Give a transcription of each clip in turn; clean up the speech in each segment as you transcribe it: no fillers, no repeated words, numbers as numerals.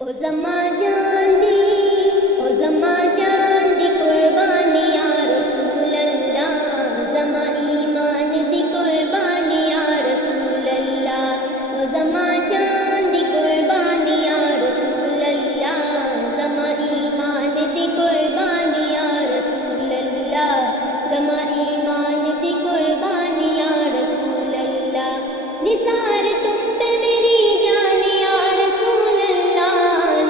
او زماں جان دی، او زماں جان دی قربانی یا رسول اللہ، زماں ایمان دی قربانی یا رسول اللہ، او زماں جان دی قربانی یا رسول اللہ، زماں ایمان دی قربانی یا رسول اللہ، زماں ایمان دی قربانی یا رسول اللہ، نثار تم پہ میری جان یا رسول اللہ،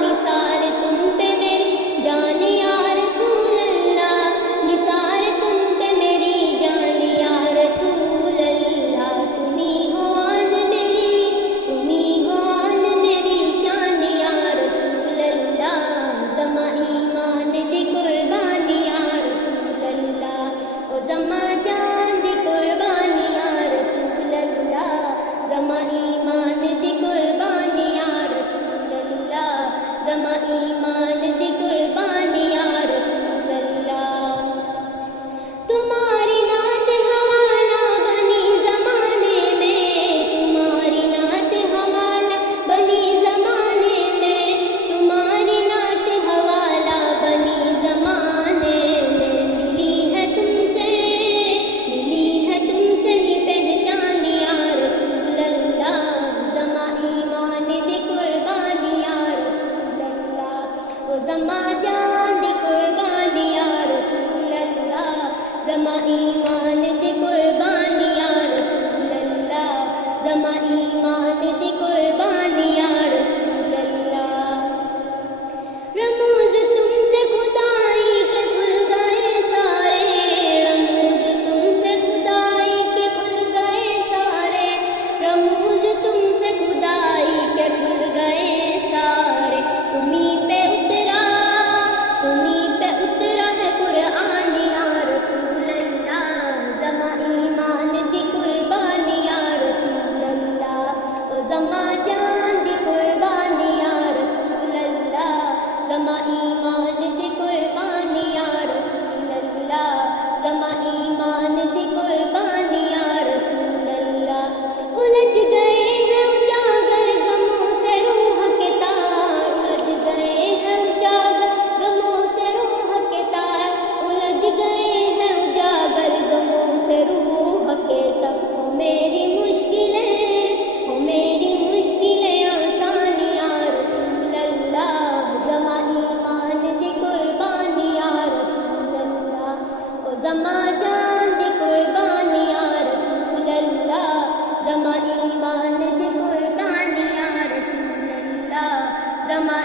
نثار تم پہ میری جان یا رسول اللہ، نثار تم پہ میری جان یا رسول اللہ، تمہیں ہو آن میری، تمہیں ہو آن میری شان یا رسول اللہ، زماں ایمان دی قربانی یا رسول اللہ، او زماں جان دی قربانی یا رسول اللہ، زماں ایمان دی قربانی یا رسول اللہ، زماں ایمان دی قربانی یا رسول اللہ، تمہاری نعت حوالہ بنی زمانے میں، تمہاری نعت حوالہ بنی زمانے میں، تمہاری نعت حوالہ بنی زمانے میں، ملی ہے تم سے ہی پہچان یا رسول اللہ، زماں ایمان دی قربانی یا رسول اللہ، او زماں جان دی قربانی یا رسول اللہ، زماں ایمان دی قربانی یا رسول اللہ، زماں ایمان دی قربانی یا رسول اللہ، رموز تم سے خدائی کے کھل گئے سارے، رموز تم سے خدائی کے کھل گئے سارے، رموز تم سے خدائی کے کھل گئے سارے، تمہیں پہ اترا ہے قرآن یا رسول اللہ، زماں ایمان دی قربانی یا رسول اللہ، او زماں جان دی قربانی یا رسول اللہ، زماں ایمان دی قربانی یا رسول اللہ، زماں ایمان دی قربانی یا رسول اللہ، الجھ گئے ہیں اجاگر غموں سے روح کے تار، الجھ گئے ہیں اجاگر غموں سے روح کے تار، الجھ گئے ہیں اجاگر غموں سے روح کے تار، ہو میری مشکلیں آسان یا رسول اللہ، زماں ایمان دی قربانی یا رسول اللہ، او زماں جان دی قربانی یا رسول اللہ، زماں ایمان دی قربانی یا رسول اللہ، زماں